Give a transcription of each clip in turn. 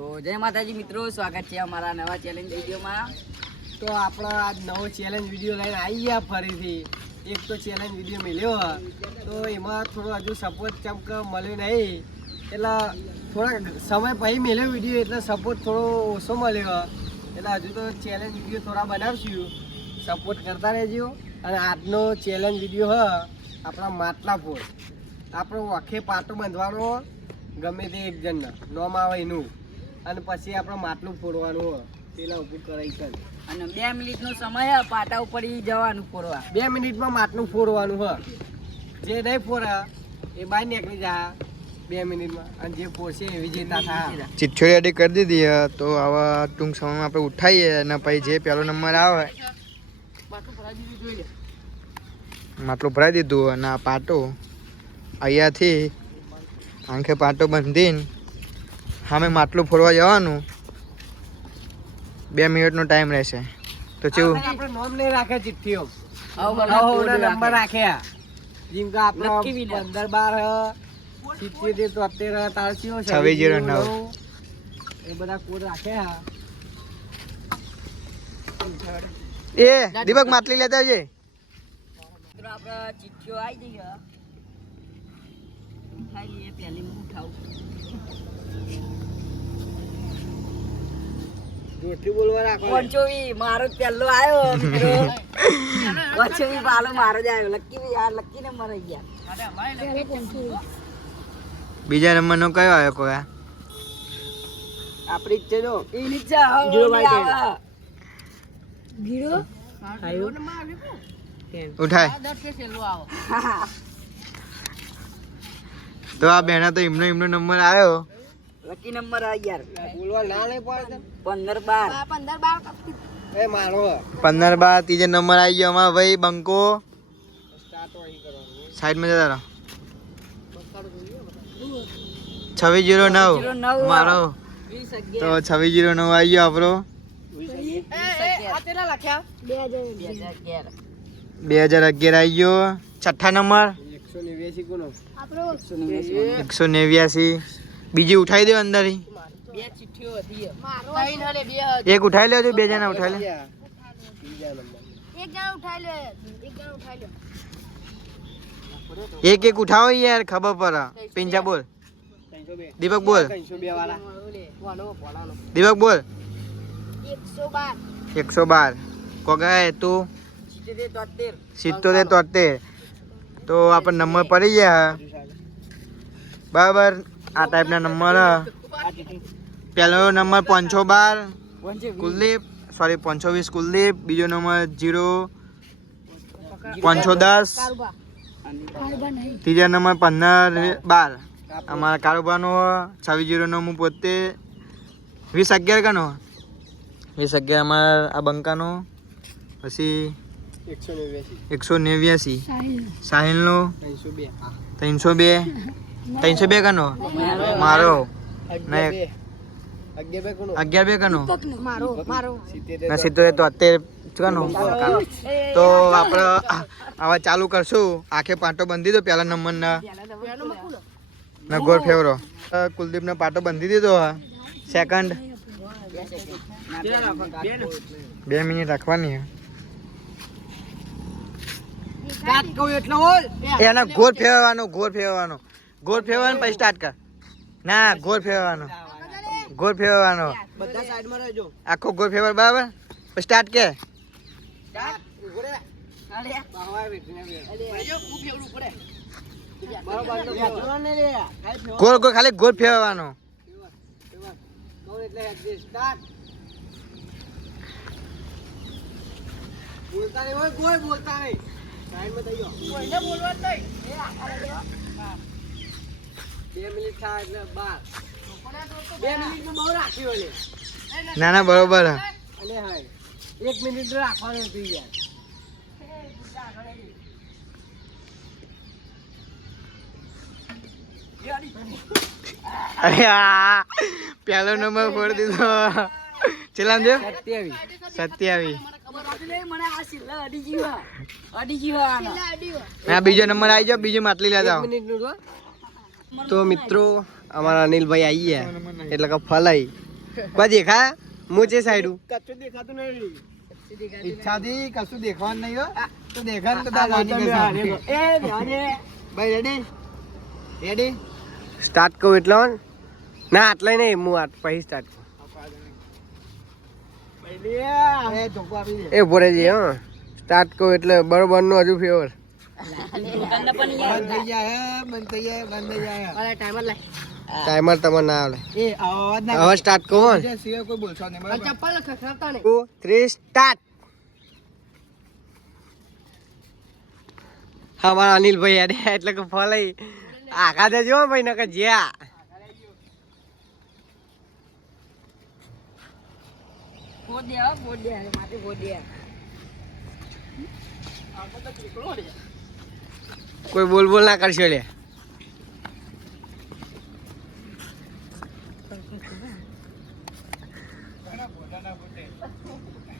તો જય માતાજી મિત્રો, સ્વાગત છે અમારા નવા ચેલેન્જ વિડીયોમાં. તો આપણો આજ નવો ચેલેન્જ વિડીયો લઈને આવી ગયા ફરીથી. એક તો ચેલેન્જ વિડીયો મળ્યો તો એમાં થોડો હજુ સપોર્ટ ચમક મળ્યો નહીં, એટલે થોડા સમય પછી મળ્યો વિડીયો એટલે સપોર્ટ થોડો ઓછો મળ્યો, એટલે હજુ તો ચેલેન્જ વિડીયો થોડા બનાવશું, સપોર્ટ કરતા રહેજો. અને આજનો ચેલેન્જ વિડીયો હ આપણા માટલા ફોડ. આપણો આખે પાટો બાંધવાનો ગમે તે એક જણના નોમ આવે એનું, અને પછી આપણે માટલું ફોડવાનું હોય પેલા ઊભું કરાઈ કર. અને 2 મિનિટનો સમય પાટા ઉપર જવાનું ફોડવા. 2 મિનિટમાં માટલું ફોડવાનું હોય. જે નહીં ફોડે એ બહાર નીકળી જાય 2 મિનિટમાં, અને જે ફોડશે એ વિજેતા થાય. ચિઠ્ઠીઓ રેડી કરી દીધી તો આવા ટૂંક સમયમાં આપણે ઉઠાવીએ અને પછી જે પહેલો નંબર આવે માટલું ભરાઈ દીધું. અને આ પાટો અહીંયાથી આંખે પાટો બાંધીને સામે માટલું ફોડવા જવાનું. 2 મિનિટનો ટાઈમ રહેશે. તો કેવું આપણે નોમ નહીં રાખે ચિઠ્ઠીઓ, નંબર રાખે. જેમ કે આપણો 15 12 77 73 2609 એ બધા કોડ રાખે. એ દીપક માટલી લેતા આવજે. મિત્રો આપણે ચિઠ્ઠીઓ આવી જઈએ, ઉઠાઈ લઈએ. પહેલી હું ઉઠાવું. જોઠી બોલવા રાખો. 25 મારો જ પહેલો આવ્યો મિત્રો. 25 પાલો મારો જ આવ્યો. લકી યાર, લકી નંબર આવી ગયા. બીજા નંબરનો કયો આવ્યો કોઈ? આપણી જ છે જો એ નીચે આવો, જીરો ની બાય આવે. ઉઠાય તો આ બેના તો એમનો નંબર આવ્યો. લકી નંબર આવી યાર. બોલવા ના નહીં પડે. 15 12 એ મારો 15 12 ત્રીજો નંબર આવી ગયો અમારા ભાઈ બંકો. સ્ટાર્ટ અહીં કરવાનું. સાઈડમાં જતા રહો. 2609 મારો. 20 તો 2609 આવી ગયો આપણો. 2011 2011 આવી ગયો. છઠ્ઠા નંબર 189 કોનો? 189. બીજી ઉઠાઈ દો અંદર. બે ચિઠ્ઠીઓ હતી. એક ઉઠાઈ લેજો, 2 જણા ઉઠાઈ લે. બીજા નંબર એક એક ઉઠાવો યાર, ખબર પડે. પિંજા બોલ. 302 દીપક બોલ. 302 વાળા. દીપક બોલ. 112 112. કોગાય તું 77 73. તો આપણે નંબર પડી ગયા બરાબર. આ ટાઈપના નંબર. પહેલો નંબર 512 કુલદીપ, સોરી 520 કુલદીપ. બીજો નંબર 0 510. ત્રીજા નંબર 15 12 અમારા કારોબારનો. 2609 હું પોતે. 2011 કનો? 2011 અમારા આ બંકાનો. પછી 189 સાહિલનો. 302 કનો? મારો. 11 કનો? ના 77 કનો? તો આપણે હવે ચાલુ કરશું. આખે પાટો બંધી દો પહેલા નંબરના ના ગોળ ફેવરો. કુલદીપને પાટો બંધી દીધો. સેકન્ડ 2 મિનિટ રાખવાની. સ્ટાર્ટ કહું એટલે બોલ. એના ગોળ ફેરવાનો ગોળ ફેરવાનો પછી સ્ટાર્ટ કર. ના ગોળ ફેરવાનો બધા સાઈડમાં રહેજો. આખો ગોળ ફેરવાનો બરાબર. પછી સ્ટાર્ટ કે ઉભો રે. અલે બાવા બેઠીને બે. ભાઈઓ ખૂબ એવડું પડે. બરાબર તો ફેરવાનો ને રે. ગોળ ખાલી ગોળ ફેરવાનો. કહું એટલે સ્ટાર્ટ. બોલતા નહીં હોય, કોઈ બોલતા નહીં. સાઈડમાં થઈ જાઓ. કોઈને બોલવા જ નહીં. એ આખા લેવો. 2 મિનિટ થાય એટલે 12. 2 મિનિટ બહુ રાખ્યું એટલે. ના ના બરોબર. અને હા 1 મિનિટ રાખવાનું હતું યાર. અરે આ પહેલો નંબર ફોડી દીધો. ચેલા દે 27. મને આ સિલ્લા અડી જીવા ના બીજો નંબર આવી જાવ. બીજી માટલી લેતા આવો. 1 મિનિટનું તો મિત્રો અમારા અનિલભાઈ આવી ગયા એટલે કે ફલાઈ કોઈ દેખાય હું જે સાઈડ કચ્છું દેખાતું નહીં ઈચ્છાથી કશું દેખવાનું નહીં હો તો દેખાય તો ભાઈ રેડી રેડી સ્ટાર્ટ કહું એટલે ના આટલે નહીં હું પછી સ્ટાર્ટ કરું એ ભરે છે હા સ્ટાર્ટ કહું એટલે બરોબર નું હજુ ફેવર ટાઈમર તમારે ના આવે હવે સ્ટાર્ટ કહો ને 2 3 સ્ટાર્ટ હા મારા અનિલભાઈ યાર એટલે કે ફોલાઈ આખા દેજો ભાઈ નકર જ્યા કોઈ બોલ બોલ ના કરશો લે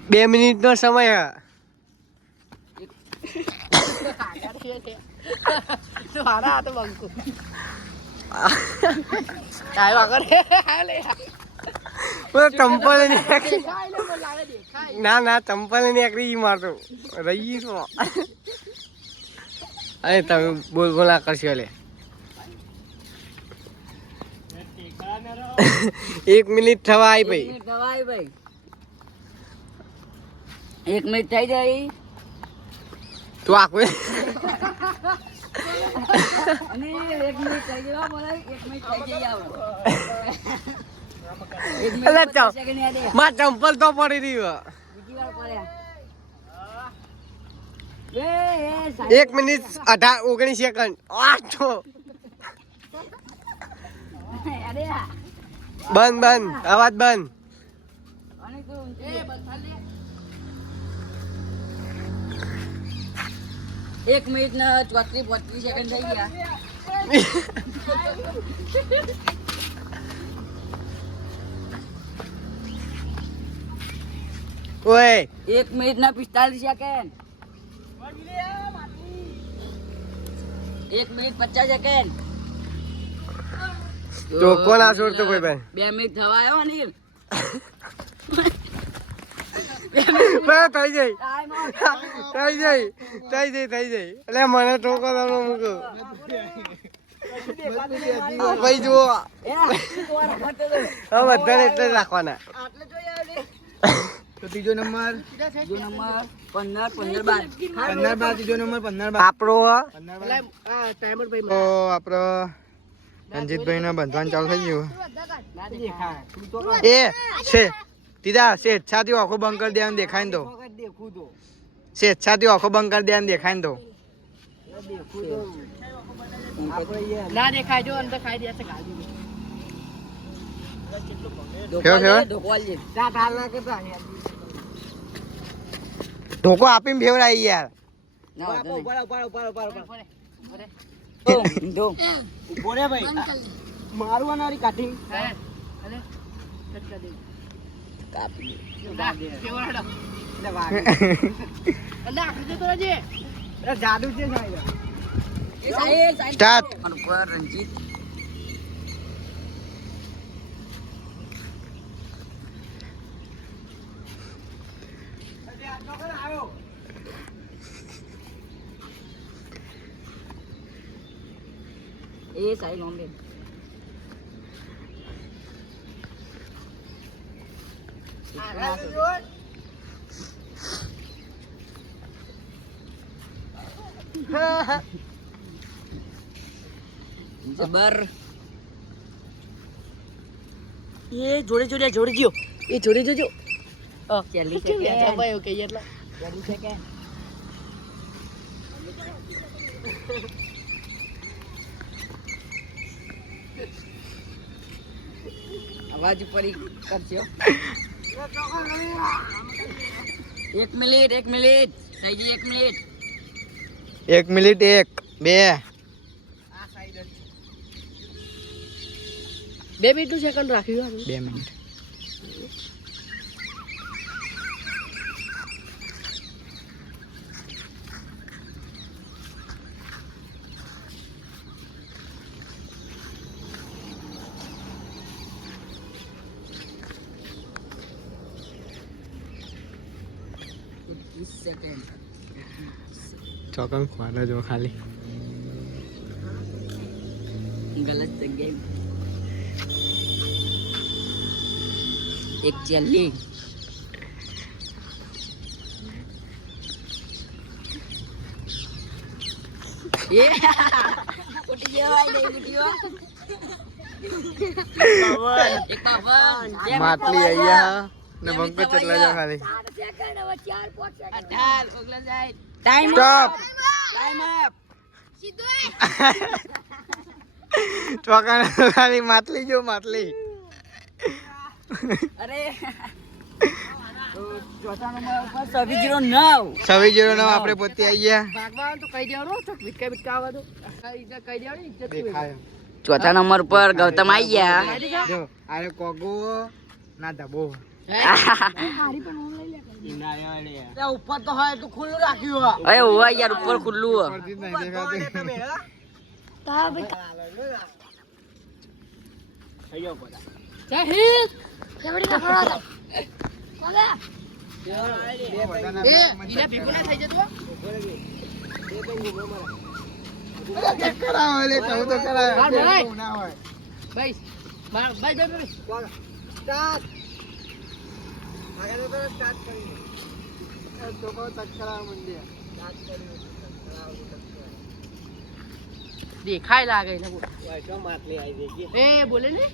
બે મિનિટ નો સમય ચંપલ ના ચંપલ નીકળી મારતો રહી અરે તમે બોલ બોલ ના કરશો લે 1 મિનિટ થવા આવી ભાઈ 1 મિનિટ થઈ જાય તું આખું અને 1 મિનિટ થઈ ગયો બોલે 1 મિનિટ થઈ ગઈ આવો માં ચંપલ તો પડી રહ્યું બીજી વાર પડ્યા 1 મિનિટ 19 સેકન્ડ બંધ અવાજ બંધ 1 મિનિટ ને 34 સેકન્ડ થઈ ગયા ઓય 1 મિનિટ ને 45 સેકન્ડ 1 મિનિટ 50 સેકન્ડ તો કોણ આ છોડતો કોઈ ભાઈ 2 મિનિટ થવા આવ્યો અનિલ થઈ જાય એટલે મને ટોકો તમે મૂકો ભાઈ જુઓ હવે બધાને એટલે જ રાખવાના તો ત્રીજો નંબર 15 ત્રીજો નંબર 15 આપણો આપણો રંજીતભાઈ ને બંધવાનું ચાલુ થઈ ગયું એ છે તીધા શેઠ છાતી આખો બંધ કરી દેવાનું દેખાય ને તો શેઠ છાતી આખો બંધ કરી દેવાનું દેખાય ને તો ના દેખાય જો અંદર ખાઈ દે છે ઢોકો આપીને ફેવરાઈ યાર મારું કાઢી જાદુ છે સ્ટાર્ટ રંજીત એ સાઈ લોંબે જબર એ જોડે ગયો એ જોડે જોજો ચાલી શકે ભાઈ ઓકે એટલે ચાલી શકે અવાજ ઉપર કરજો 1 મિનિટ થઈ ગઈ 1 મિનિટ 1 મિનિટ 1 2 2 મિનિટ નું સેકન્ડ રાખ્યું 2 મિનિટ 30 સેકન્ડ. ચોકન ખોવાડો જો ખાલી ગલત જગ્યાએ એક ચેલી એ ઉઠી ગયો આઈ નહીં ઉઠ્યો એક બાવન માટલી અહીંયા ને બંકો ચટલા જો ખાલી ટાઈમ સ્ટોપ ટાઈમ અપ ચોકન ખાલી માટલી જો માટલી અરે તો ચોથા નંબર ઉપર 2609 2609 આપણે પોતે આવી ગયા દેખાય ચોથા નંબર પર ગૌતમ આવી ગયા જો આરે કોગો ના ધબો ઉપર તો હોય તો ખુલ્લું રાખ્યું અરે ઓવા યાર ઉપર ખુલ્લું હે. પરથી જ નહીં દેખાતું કરાવો લે કહું તો કરાવો ના હોય સ્ટાર્ટ આગળ તો સ્ટાર્ટ કરી તો બહુ તકરાવ મંડ્યા દેખાય લાગે છે વાઈટો માટલી આવી ગઈ એ બોલે ને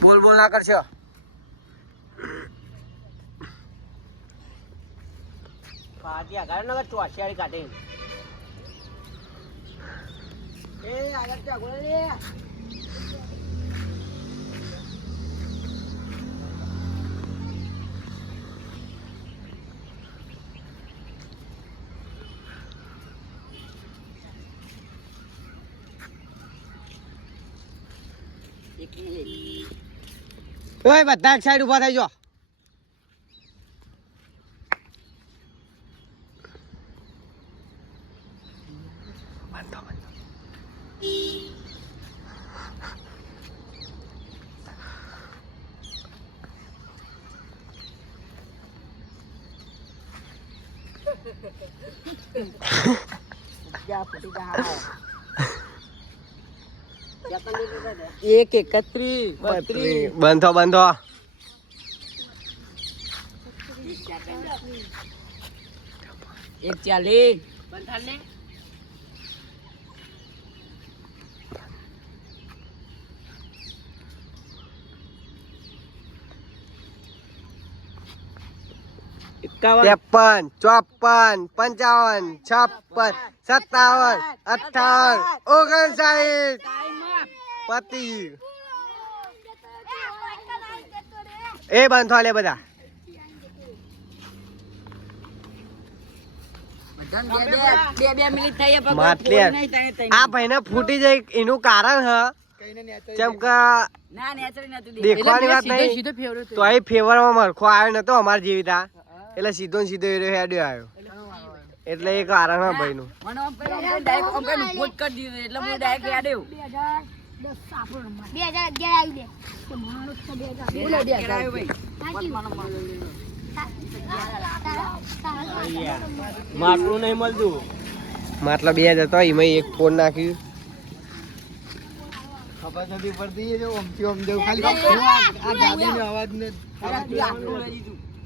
બોલ બોલ ના કરશો પાટી આગળ ના ચોસિયાળી કાઢી એ આગળ ત્યાં ગોળે લે એક મિનિટ ઓય બધા એક સાઈડ ઊભા થઈ જાઓ જા ફૂટી જા એક 31 32 બંધો બંધો એક 40 બંધાને ત્રેપન ચોપન 55 56 57 58 59 પતિ એ બંધો લે બધા બે મિનિટ થઈ પણ માટલી નહીં થાય આ ભાઈને ફૂટી જાય એનું કારણ હ જેમ કે ના નેચરલી નતું દેખવાની વાત નહીં સીધો ફેવરો તો અહીં ફેવરમાં મરખો આવ્યો નતો અમાર જેવીતા એટલે સીધો ને સીધો એરો હેડ્યો આવ્યો એટલે એ કારણ હ ભાઈનું મને આમ પેલો ડાયરેક્ટ આમ પેલું ફૂટ કરી દીધું એટલે હું ડાયરેક્ટ યાદ આવ્યું 2011 માટલું નહીં મળતું માટલા 2000 હતો એમાં એક ફોન નાખ્યું ખબર નથી પડતી જો ઓમથી ઓમ જેવું ખાલી આ ગાડીનો અવાજ ને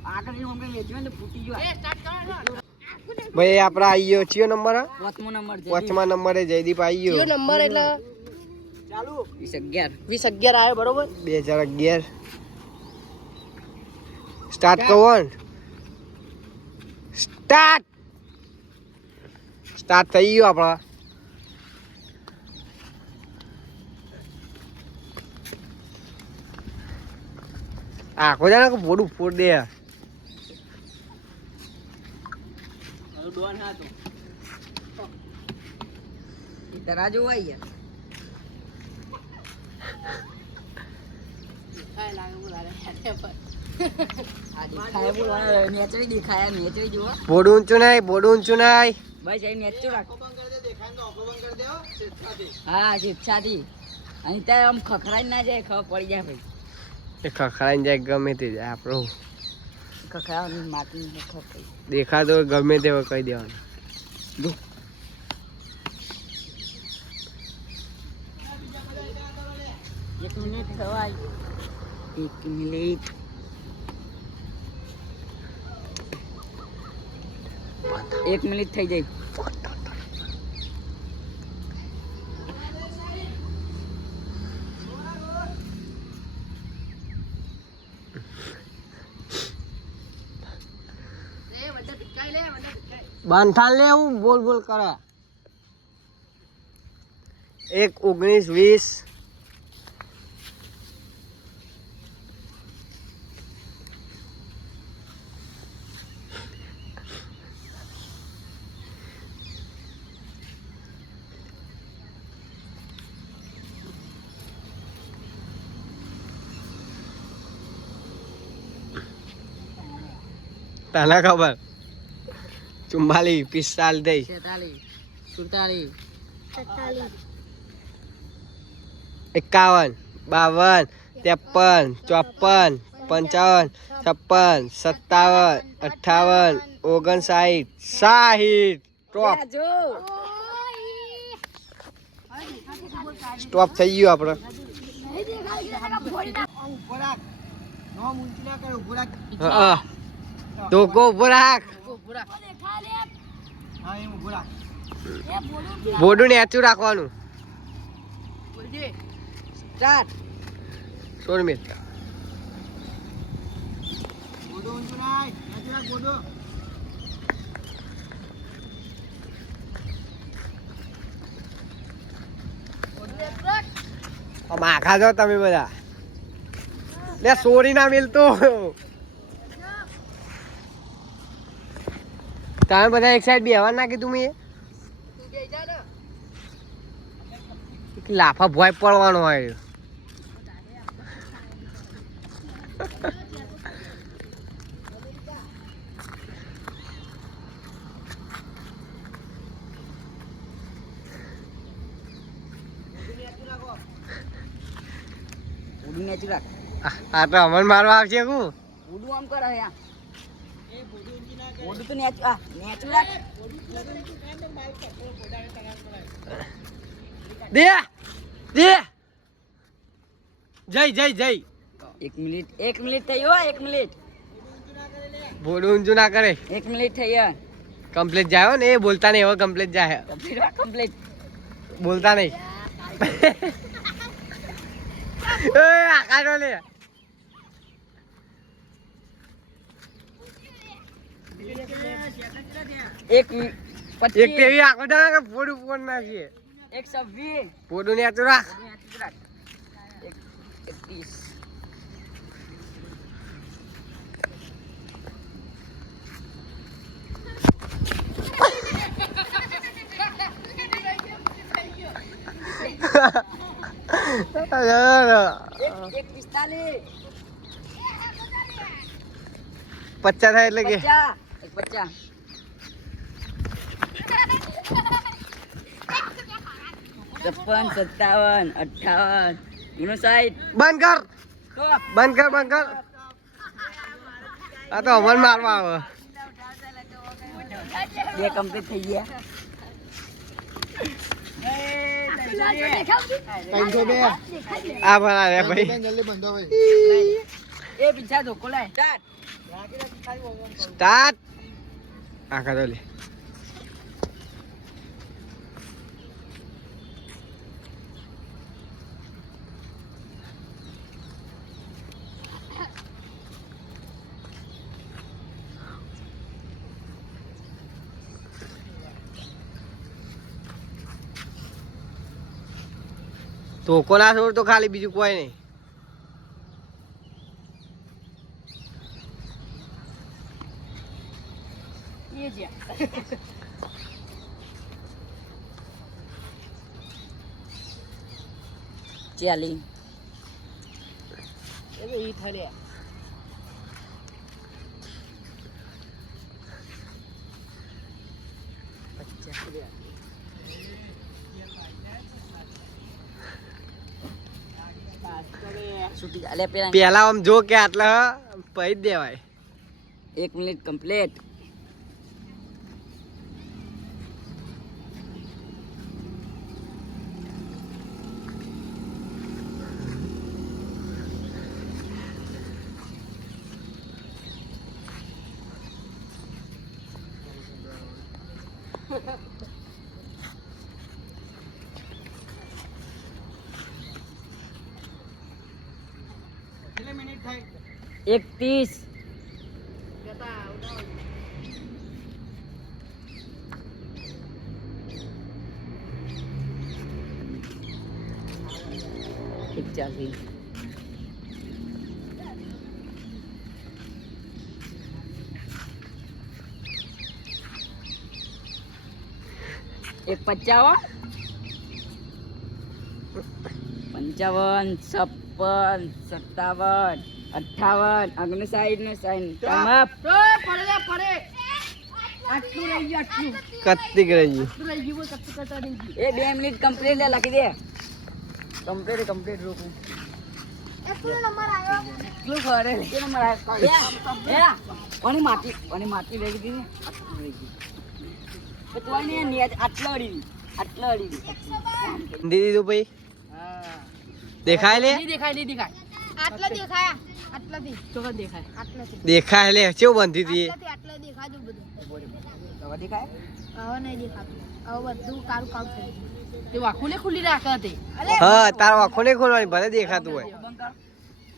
આગળ હું વેચવા ને ફૂટી ગયો ભાઈ આપડા આવી ગયો ચિયો નંબર પાંચમો નંબર છે પાંચમા નંબરે જયદીપ આવી ગયો નંબર એટલે 2011 2011 આવ્યો બરોબર 2011 સ્ટાર્ટ કોણ સ્ટાર્ટ સ્ટાર્ટ થઈ ગયો આપણા આખો જાણે કે બોડું ફોડ દે તરાજુ હોય યાર દેખાય બોલવા નેચરી દેખાય નેચરી જુઓ બોડું ઊંચું નહીં બોડું ઊંચું નહીં બસ અહીં નેચું રાખ હા શિક્ષાથી અહીં ત્યાં આમ ખખડાઈ ના જાય ખબર પડી જાય ભાઈ એ ખખડાઈને જાય ગમે તે જાય આપણું ખખડાવાની માટી ખખડાઈ દેખાતો હોય ગમે તે હોય કહી દેવાનું દો એક મિનિટ થવાય 1 મિનિટ એક મિનિટ થઈ જાય બાંધા લે હું બોલ બોલ કરે 1 19 20 તને ખબર 44 45 46 47 51 52 53 54 55 56 57 58 59 60 સ્ટોપ જો સ્ટોપ થઈ ગયું આપણે હા ધોકો ઉભો રાખ બોડું નેચું રાખવાનું સ્ટાર્ટ 16 મિનિટ માખા જો તમે બધા લે સોરી ના મિલતો તમે બધા એક સાઈડ બેહવા ના કીધું મેં લાફા ભોય પડવાનો હોય ઉડું નેચું રાખ આ તો અમન મારવા આવશે હું ઉડું આમ કરે યા ઉડું તો નેચું નેચું રાખ દે દે જય જય જય 1 મિનિટ થઈ હો 1 મિનિટ બોડું ઊંચું ના કરે 1 મિનિટ થઈ યાર કમ્પ્લીટ જાય ને એ બોલતા નહીં હવે કમ્પ્લીટ જાય કમ્પ્લીટ બોલતા નહીં એ આકાશો લે એક એક તેવી આખો ના કે ફોડું ફોડ નાખીએ 120 ફોડું ને આતું રાખ 31 પચ્ચા થાય એટલે કે 50 56 57 58 59 બંધ કર બંધ કર બંધ કર આ તો અમન મારવા આવે બે કમ્પ્લીટ થઈ ગયા 502 આ ભરા રે ભાઈ જલ્દી બંધો ભાઈ એ પીછા ધોકો લાય સ્ટાર્ટ આખા તો લે તો કોના છોડ તો ખાલી બીજું કોઈ નહીં ચાલી એ તો ઈ થલે છૂટી જા લે પેલા પેલા આમ જો કે આટલા પૈ દેવાય 1 મિનિટ કમ્પ્લીટ કેટલી મિનિટ થાય 1:30 1:40 1:55 55 56 57 58 59 ને 60 ટાઈમ અપ પડે આટલું રહી ગયું આટલું કત્તી રહી રહી ગયું કચ્ચું કરતા નહીં એ 2 મિનિટ કમ્પ્લીટ લે લખી દે કમ્પ્લીટ રોકું કેટલો ફરે કે નંબર આવ્યો કોની માટી લઈ લીધી ને તો કોઈ નહીં આટલા અડી દીદી તું ભાઈ દેખાય લે નહીં દેખાય આટલા દેખાયા આટલાથી ચોક્કસ દેખાય આટલાથી દેખાય લે કેવું બંધી હતી આટલાથી આટલા દેખાતું બધું હવે દેખાય હવે નહીં દેખાતું હવે બધું કાળું કાળું થઈ ગયું તે વાખુને ખુલ્લી રાખે તે હા તાર આંખો નહીં ખોલવાની ભલે દેખાતું હોય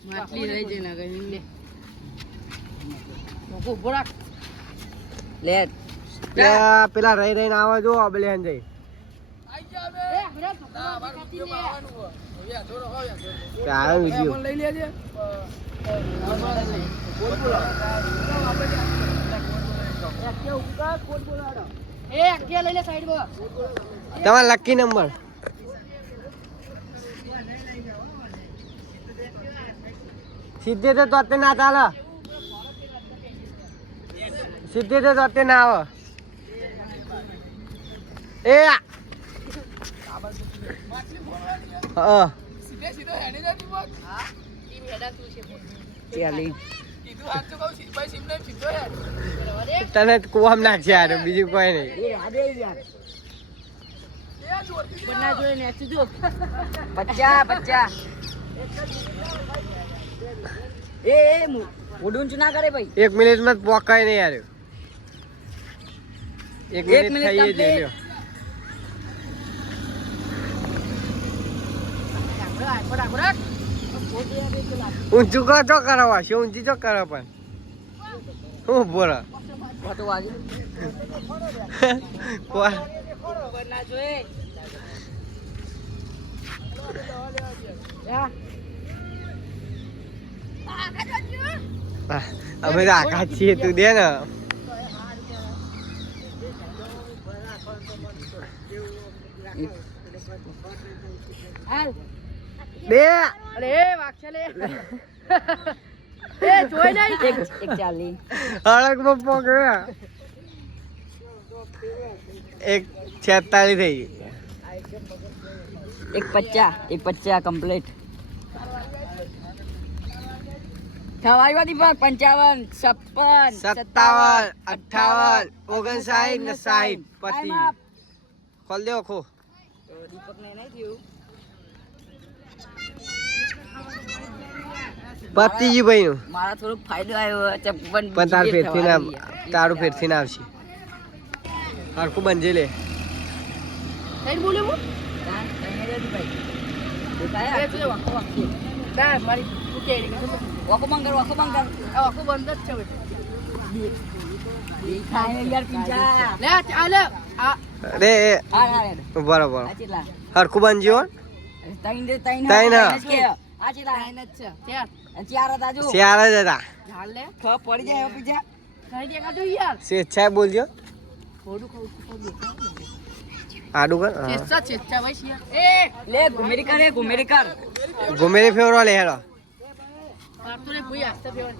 માટલી રહી છે ના કઈ લે ઉભો રાખ લે પેલા રહી રહીને આવે જો અબલે જઈ આવ્યો વિડીયો લઈ લેજે એ અક્યા લઈ લે સાઈડ માં તમારો લકી નંબર સીધે તો અત્યારે ના ચાલે સીધે તો અત્યારે ના આવે એ હા તને કુવામ નાખશે યાર બીજું કોઈ નહીં બના જોઈ ને જો 50 એ ઉડું ના કરે ભાઈ 1 મિનિટમાં પોકાય નહીં યાર 1 મિનિટ થઈ જ લ્યો ઊંચું કો ચો કરાવવા છે ઊંચી ચો કરો પણ હું બોલા તો વાગે કોણ બના જોઈ અમે તો આકાશ છીએ તું દે ને બે અરે એ વાક્ષે લે એ જોઈ નહીં 1:40 હળકમાં પોકે 1:46 થઈ ગઈ 1:50 કમ્પ્લીટ થવાયો દીપક 55 56 57 58 59 ને 60 પતિ ખોલ દે ઓખો દીપક ને નહીં થયું પતિજી ભાઈ નું મારા થોડો ફાયદો આવ્યો પણ તાર ફેરથી ના તારું ફેરથી ના આવશે હરખું બનજે લે સાઈડ બોલ્યો હું એ જો વાકો વાકો દા મારી તું કે વાકો બંધ કર આ વાકો બંધ જ છે બેટા દેખાય યાર પીજા લે ચાલે આ અરે આ બરાબર આ ચેટલા હરખું બનજો તૈન આ ચેટલા લાઈન જ છે ચાર ચાર હતા જો શિયાળા જ હતા ઝાડ લે ખબર પડી જાય હવે પીજા કઈ દેખાતું યાર સ્વેચ્છાએ બોલજો થોડું ખાવું આડું કર હા. ચેચ્ચા ભાઈ શિયાર એ લે ઘુમેરી કર ઘુમેરી ફેરવા લે હેડો મારતો ને ભૂઈ આસ્તે ફેવર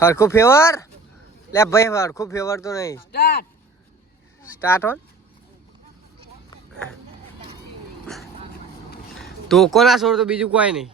હરખું ફેવર લે ભાઈ, હરખું ફેવર તો નહીં. Start on. ધોકો ના છોડ તો બીજું કોઈ નહીં.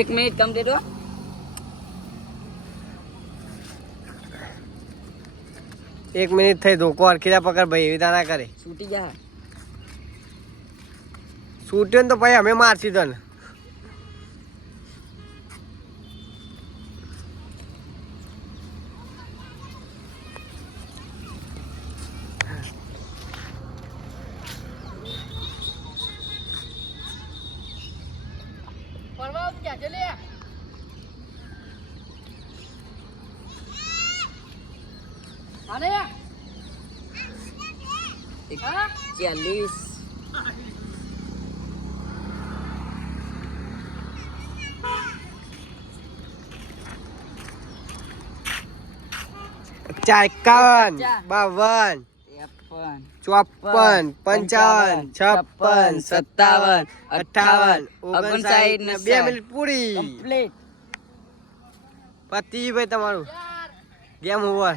એક મિનિટ કમ્પ્લીટ હો. એક મિનિટ થઈ. ધોકો હરખીરા પકડ ભાઈ, એવી ના કરે. છૂટી જા. છૂટ્યો ને તો ભાઈ અમે મારશી તને. પરવા તું ક્યાં છે લે આને 40. એકાવન, 52, 53, 54, 55, 56, 57, 59, 59, 2 મિનિટ પૂરી. કમ્પ્લીટ. પતિ ભાઈ તમારું ગેમ ઓવર.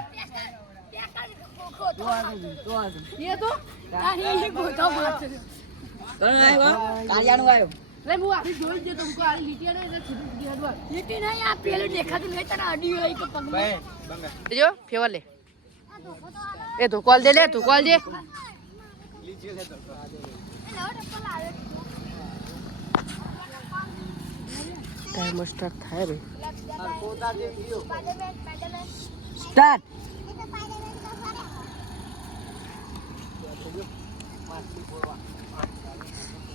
ये तो नहीं गोता बात है કોણ આવ્યો? કાળિયાનું આવ્યો. લે હું આખી જોઈ જ તુમકો આ લીટી ને એટલે છૂટી ગઈ હડવા લીટી નહીં આ પેલું દેખાતું નહીં તને અડી હોય કે પગમાં જો ફેવર લે એ તો કોલ દે લે તું કોલ દે ટાઈમ સ્ટાર્ટ થાય રે સ્ટાર્ટ.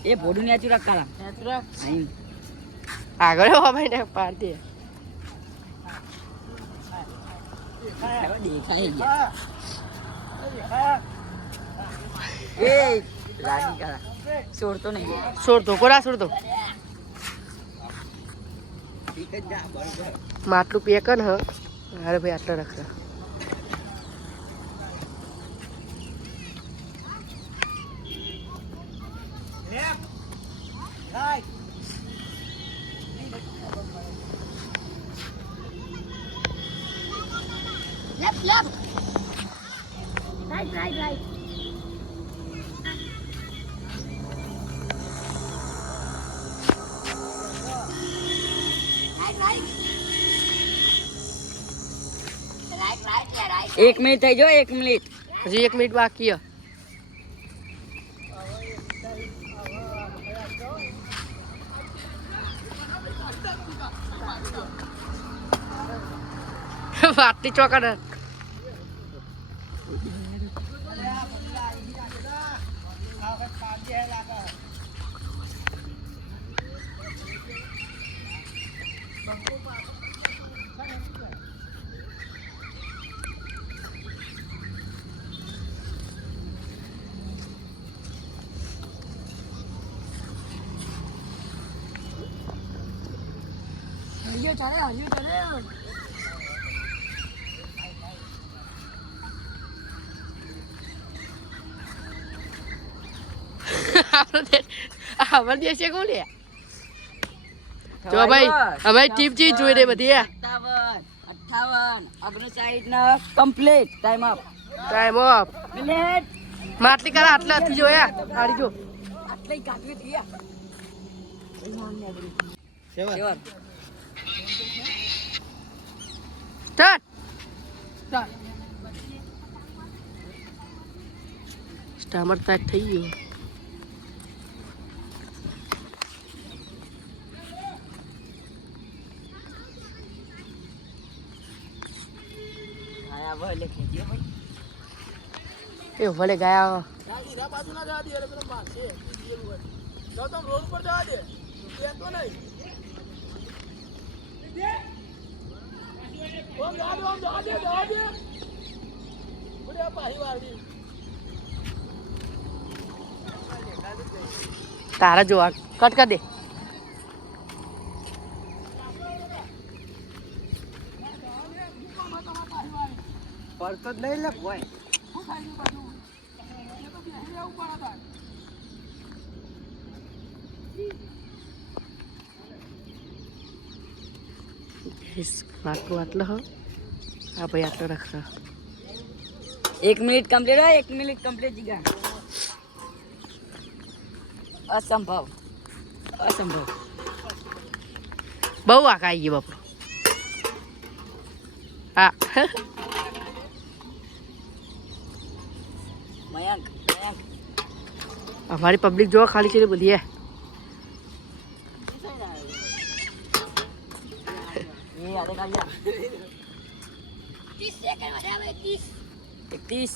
એ ભોડું નેચું રાખ કાલા. અહીં. આગળ ભાઈ ને પાડ દે દેખાય ગયા. એ લાગી કાલા. છોડતો નહીં. છોડ દો કોરા છોડ દો માટલું પેક ને અરે ભાઈ આટલા રાખા Left, left. Right, right, right. Right, right. Right, right, yeah, right. 1 minute થઈ જો. 1 મિનિટ. હજી 1 મિનિટ બાકી હે વાટી ચોકડ હલ્યો ચાલે, હલ્યો ચાલે. અમાર દેશે કોણ લે જો ભાઈ અમારી ટીમ ચી જોઈ રે બધી 57, 58, 59 ને complete. Time up. Time of minute. માટલી કરા આટલાથી જોયા આડી જો આટલી કાઢવી હતી. સેવન. સ્ટાર્ટ ટામર તાટ થઈ ગયું. આયા ભલે ખેંચીએ ભાઈ. એ ભલે ગયા. તારા જોવા કટ કર દે. પડતો જ નહીં લે કોઈ. આટલું આટલું હ આ ભાઈ આટલો રાખા. 1 મિનિટ કમ્પ્લીટ હોય 1 મિનિટ કમ્પ્લીટ જીગા. અસંભવ અસંભવ. બહુ આખા આવી ગયો બાપુ. હા મયંક મયંક અમારી પબ્લિક જોવા ખાલી છે બધી હે. એ આડે કાઢ્યા 31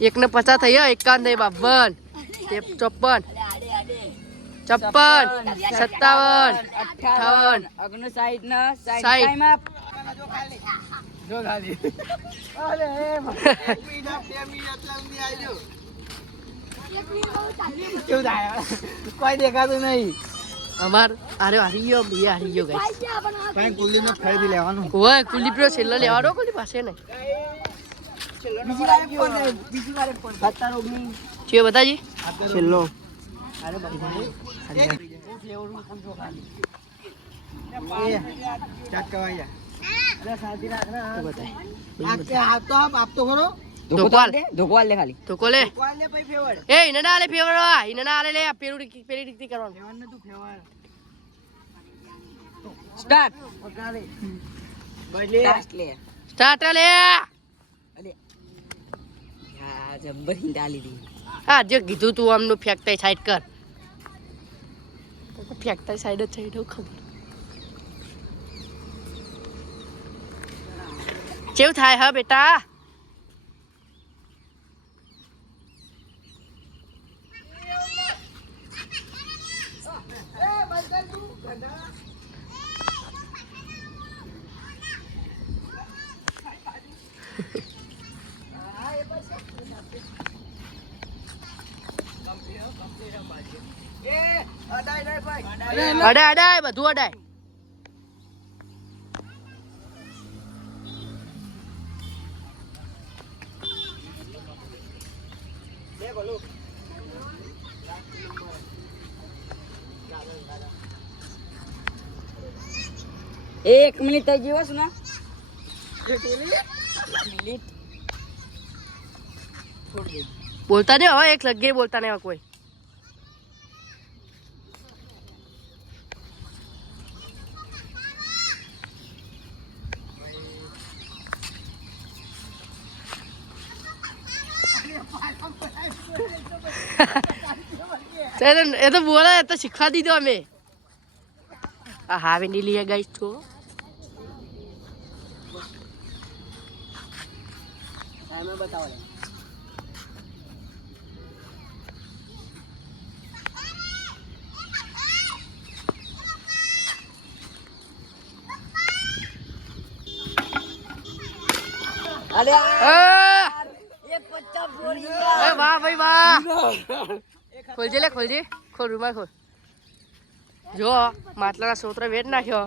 એકને 50 થઈ 51 થઈ 52 54 56 57 58 59 ના 60 60. ટાઈમ આપ. જો ખાલી. અરે એ ભાઈ, 1 મિનિટ 2 મિનિટ આટલા સુધી આવજો. કેવું થાય? કોઈ દેખાતું નહીં. અમાર અરે હારી ગયો બે હારી ગયો ગાઈસ. કઈ કુલીનો ખરીદી લેવાનું. ઓય કુલી પ્રો છેલ્લો લેવાનો કોની પાસે નહીં. બીજી વાર ફોન કરે, બીજી વાર ફોન 17 છે બતાજી છેલ્લો અરે ભાઈ ચાટ કવાઈ જા. તો બતાય આપતો ખરો. ધોકવાલ ધોકવાલ લે ખાલી. તો કોલે કોણ લે પછી ફેવડ. એ ઇને ના લે ફેવર ઇને ના લે પેલું પેલી રીતિ કરવાનું. ફેવડ નતું ફેવડ. સ્ટાર્ટ પકડારે. સ્ટાર્ટ લે. સ્ટાર્ટ લે. અલે યા જબ્બર હિંડા લીધી. હા જે કીધું તું આમનું ફેંકતા સાઈડ કર. તો ફેંકતા સાઈડ જ સાઈડ ખબર. કેવું થાય હા બેટા. અડાય અડાય બધું અડાય. એક મિનિટ થઈ ગયો છે ને. મિનિટ છોડ દે. બોલતા નહીં હવે એક લગે બોલતા નહીં હવે કોઈ. એ તો બોલા તો શીખવા દીધો અમે. આ હાવે ની લીએ ગાઈસ તો સામે બતાવો લે. અરે એક પત્તા બોરી એ વાહ ભાઈ વાહ. ખોલજે લે ખોલજે ખોલ રૂમાલ ખોલ. જો માટલાના સોતરા વેટ નાખ્યો.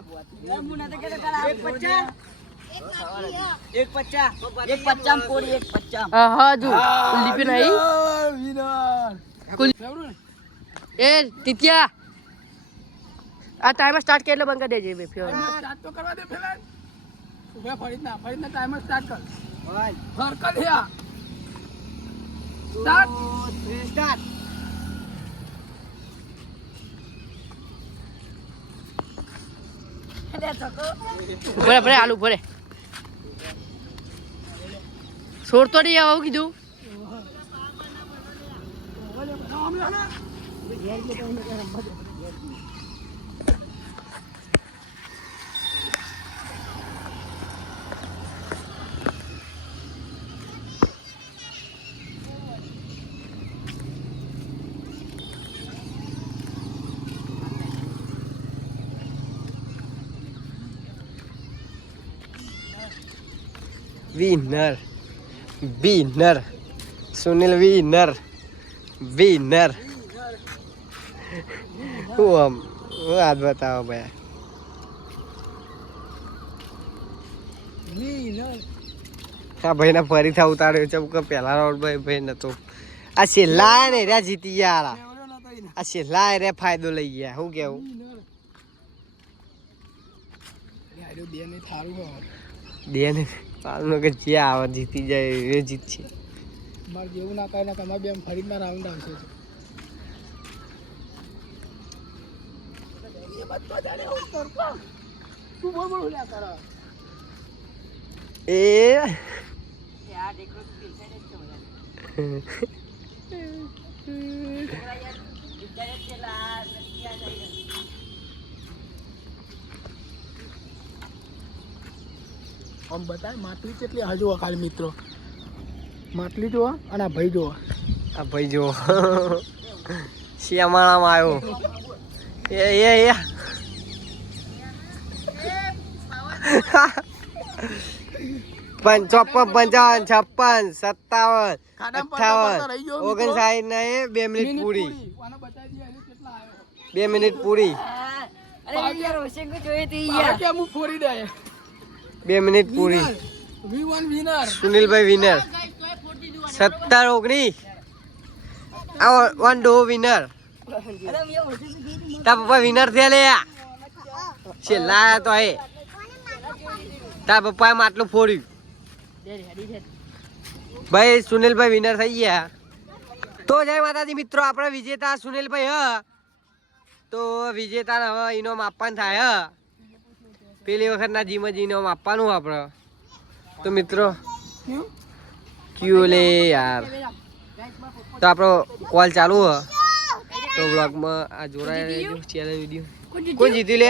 એક પચ્ચા પોરી એક પચ્ચા. હા જો લીપી નહીં કુલ. એ તિત્યા આ ટાઈમ સ્ટાર્ટ કે એટલે બંધ કરી દેજે બે ફેર. ઉભે ફરીદના ટાઈમર સ્ટાર્ટ કર ફરકત યા સ્ટાર્ટ સ્ટાર્ટ ભરે આલુ ભરે છોડતો નહીં આવું કીધું winner winner Sunil winner winner હું આમ વાત બતાવો ભાઈ આ ભાઈને ફરીથી ઉતાર્યો છે કે પહેલા રાઉન્ડ ભાઈ નતો આ છેલ્લા ને રે જીતી ગયા આ છેલ્લા રે ફાયદો લઈ ગયા શું કેવું દે ને પાલનો કે જે આવે જીતી જાય એ જીત છે મારે જેવું ના કરે ને તમારે બે ફરીદના રાઉન્ડ આવશે એ આમ બતાય માટલી કેટલી હજુ ખાલી મિત્રો માટલી જોવા અને આ ભાઈ જોવા આ ભાઈ જો શિયામાળામાં આવ્યો એ ચોપન 55 56 57 58 59 ને 2 મિનિટ પૂરી 2 મિનિટ પૂરી અરે યાર હોશિંગ જોઈ હતી યાર કે હું ફોડી દે 2 મિનિટ પૂરી V1 વિનર સુનિલભાઈ વિનર 17 19 આ વન ડો વિનર અરે યાર હોશિંગ જોઈ હતી તા પપ્પા વિનર થયા લે છેલ્લા તો હે તા પપ્પાએ માટલું ફોડ્યું ભાઈ સુનિલભાઈ વિનર થઈ ગયા તો જય માતાજી મિત્રો આપણે વિજેતા સુનિલભાઈ હ તો વિજેતા હવે ઇનામ આપવાનું થાય હ પેલી વખતના જીમ જ ઇનામ આપવાનું આપણે તો મિત્રો ક્યુ લે યાર તો આપણો કોલ ચાલુ હ તો બ્લોગમાં આ જોડાયા ચેનલ વિડીયો કોણ જીતી લે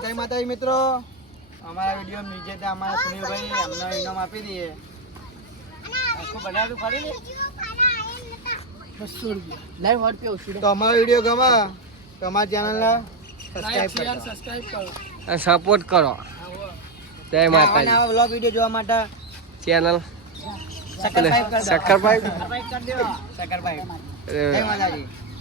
જય માતાજી મિત્રો અમારા વિડીયો વિજેતા અમારા સુનિલભાઈ અમને ઇનામ આપી દઈએ આખું બનાવ્યું ફરી લે 200 રૂપિયા લાઈવ હોટ પે ઓછી તો અમારો વિડીયો ગમે તો અમારી ચેનલને સબસ્ક્રાઇબ કરો સપોર્ટ કરો જય માતાજી આવા વ્લોગ વિડીયો જોવા માટે ચેનલ સબસ્ક્રાઇબ કરી દો શક્કરભાઈ સબસ્ક્રાઇબ કરી દો સક્કરભાઈ જય માતાજી